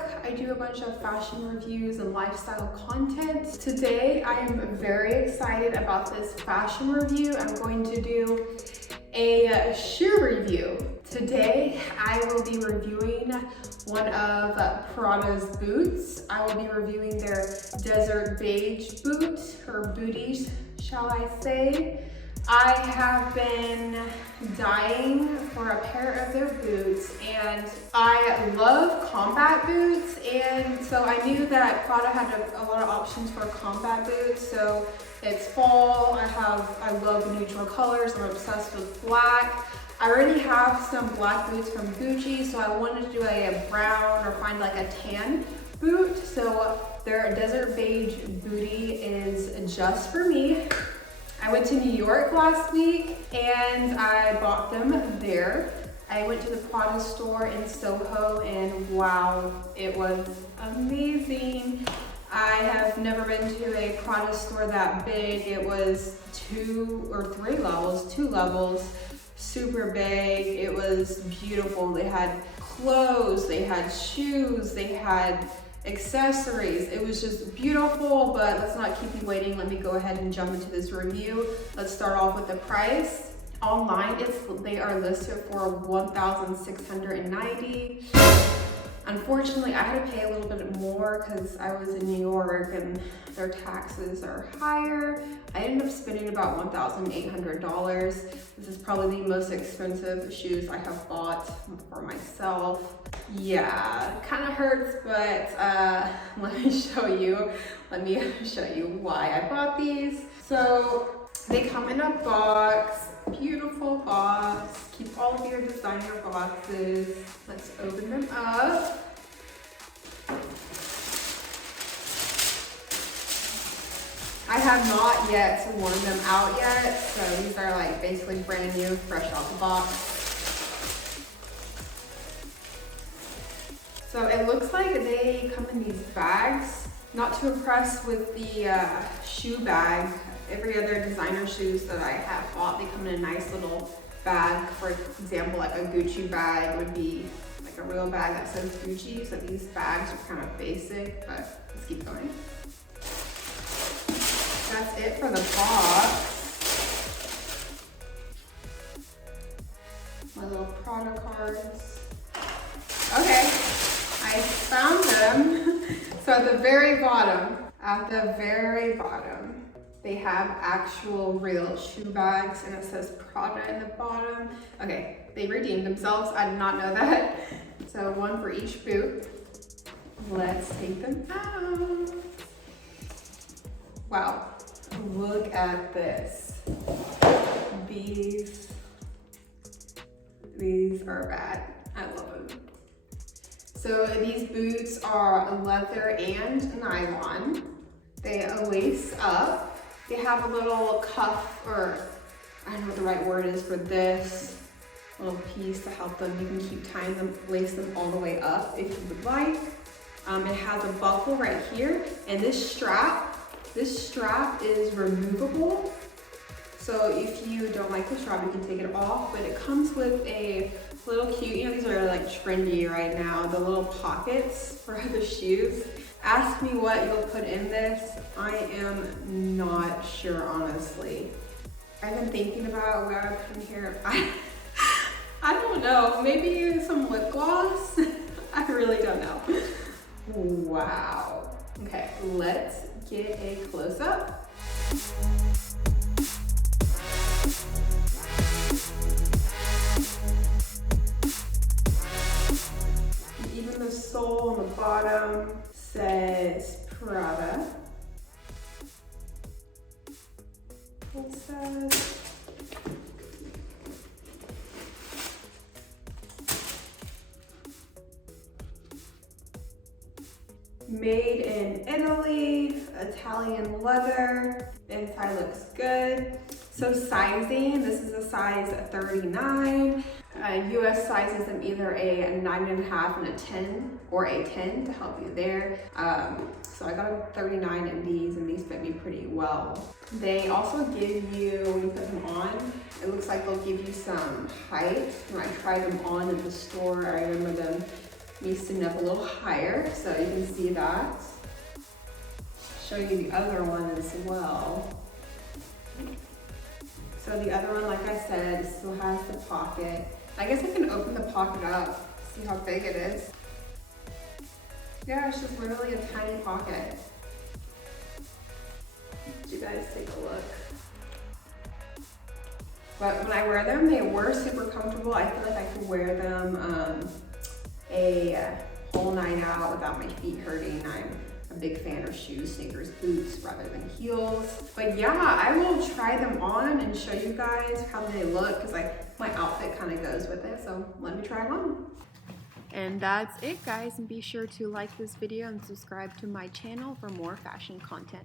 Facebook. I do a bunch of fashion reviews and lifestyle content. Today, I am very excited about this fashion review. I'm going to do a shoe review. Today, I will be reviewing one of Prada's boots. I will be reviewing their desert beige boot, or booties, shall I say. I have been dying for a pair of their boots, and I love combat boots, and so I knew that Prada had a lot of options for combat boots. So it's fall, I love neutral colors, I'm obsessed with black. I already have some black boots from Gucci, so I wanted to do a brown or find like a tan boot. So their desert beige booty is just for me. I went to New York last week and I bought them there. I went to the Prada store in Soho and wow, it was amazing. I have never been to a Prada store that big. It was two levels, super big. It was beautiful. They had clothes, they had shoes, they had accessories. It was just beautiful, but let's not keep you waiting. Let me go ahead and jump into this review. Let's start off with the price. Online, they are listed for $1,690. Unfortunately, I had to pay a little bit more because I was in New York and their taxes are higher. I ended up spending about $1,800. This is probably the most expensive shoes I have bought for myself. Yeah, it kind of hurts, but let me show you why I bought these. So they come in a box, beautiful box. Keep all of your designer boxes. Let's open them up. I have not yet worn them out yet, so these are like basically brand new, fresh out the box. So it looks like they come in these bags. Not too impressed with the shoe bag. Every other designer shoes that I have bought, they come in a nice little bag. For example, like a Gucci bag would be like a real bag that says Gucci. So these bags are kind of basic, but let's keep going. That's it for the box. My little Prada cards. Okay, I found them. So at the very bottom, they have actual real shoe bags and it says Prada in the bottom. Okay, they redeemed themselves. I did not know that. So one for each boot. Let's take them out. Wow, look at this. These are bad. I love them. So these boots are leather and nylon. They lace up. They have a little cuff, or I don't know what the right word is for this little piece to help them. You can keep tying them, lace them all the way up if you would like. It has a buckle right here, and this strap is removable. So if you don't like the strap, you can take it off, but it comes with a little cute, you know, these are like trendy right now, the little pockets for the shoes. Ask me what you'll put in this. I am not sure, honestly. I've been thinking about what I put in here. I don't know, maybe some lip gloss? I really don't know. Wow. Okay, let's get a close-up. Even the sole on the bottom says Prada. It says made in Italy, Italian leather. The inside looks good. So sizing, this is a size 39. US sizes them either a 9.5 and a 10 or a 10 to help you there. So I got a 39 in these, and these fit me pretty well. They also give you, when you put them on, it looks like they'll give you some height. When I tried them on in the store, I remember them me sitting up a little higher so you can see that. Show you the other one as well. So the other one, like I said, still has the pocket. I guess I can open the pocket up, see how big it is. Yeah, it's just literally a tiny pocket. You guys take a look. But when I wear them, they were super comfortable. I feel like I could wear them a whole night out without my feet hurting. I'm a big fan of shoes, sneakers, boots rather than heels. But yeah, I will try them on and show you guys how they look because like my outfit kind of goes with it. So let me try them on. And that's it, guys. And be sure to like this video and subscribe to my channel for more fashion content.